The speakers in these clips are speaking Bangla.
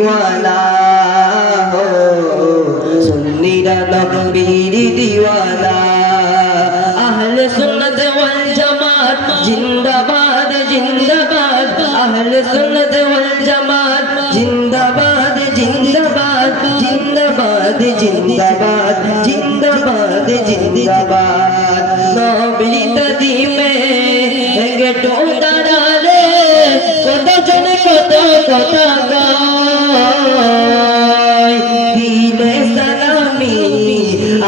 दीवाना हो सुन्नीरा नबीर दीवाना अहले सुन्नत वल जमात जिंदाबाद जिंदाबाद अहले सुन्नत वल जमात जिंदाबाद जिंदाबाद जिंदाबाद जिंदाबाद जिंदाबाद जिंदाबाद नबी तदी में गेटो दाड़ाले कत जने कत कथा गाय दिले सालामी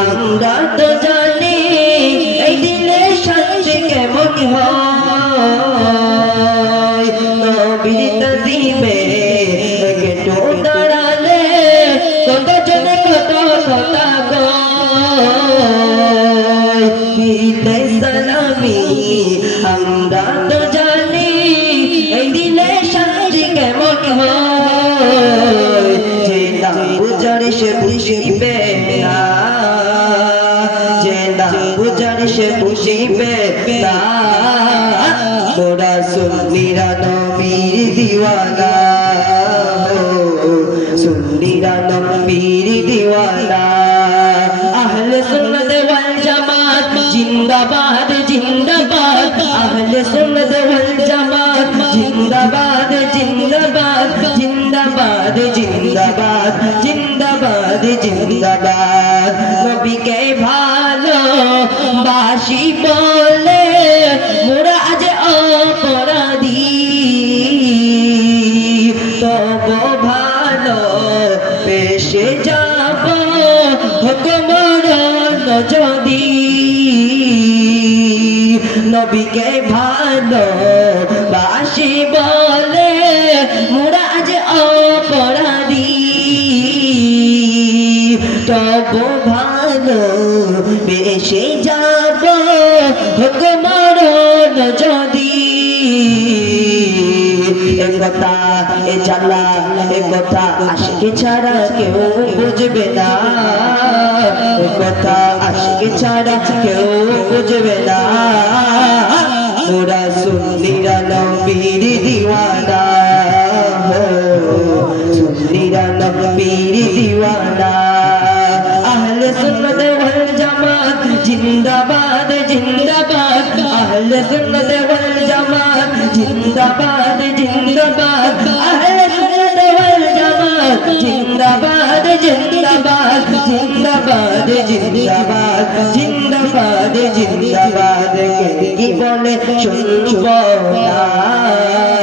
আমরা তো জানি এই দিলে শান্তি কেমন হয় নবীর তাজিমে কেটো দাঁড়ালে কত জনে কত কথা কয় দিলে সালামি আমরা তো জানি এই দিলে শান্তি কেমন হয় যে নাম বুঝারে সে বুঝিবে না से खुशिबे मोरा सुन्नीरा नबीर दीवाना सुन्नीरा नबीर दीवाना अहले सुन्नत वल जमात जिंदाबाद जिंदाबाद अहले सुन्नत वल जमात जिंदाबाद जिंदाबाद जिंदाबाद जिंदाबाद जिंदाबाद जिंदाबाद नबी के भालो बाशी बोले मोरा आज अपराधी तब भालो पेशे যাব হুকুমর নজদি নবীকে ভালো বাসি বলে মোরা আজ অপরাধী তব ভালো বেশে যাব হুকুমর নজদি একতা এ জালা একতা আশিক ছাড়া কেউ বুঝবে না একতা আশিক ছাড়া কেউ বুঝবে না মোরা সুন্নিরা নবীর দিওয়ানা সুন্নিরা নবীর দিওয়ানা আহলে সুন্নাত ওয়াল জামাত জিন্দাবাদ জিন্দাবাদ আহলে সুন্নাত ওয়াল জামাত জিন্দাবাদ জিন্দাবাদ আহলে সুন্নাত ওয়াল জামাত জিন্দাবাদ জিন্দাবাদ জিন্দাবাদ জিন্দাবাদ জিন্দাবাদ জিন্দাবাদ কি বলে শুনবো না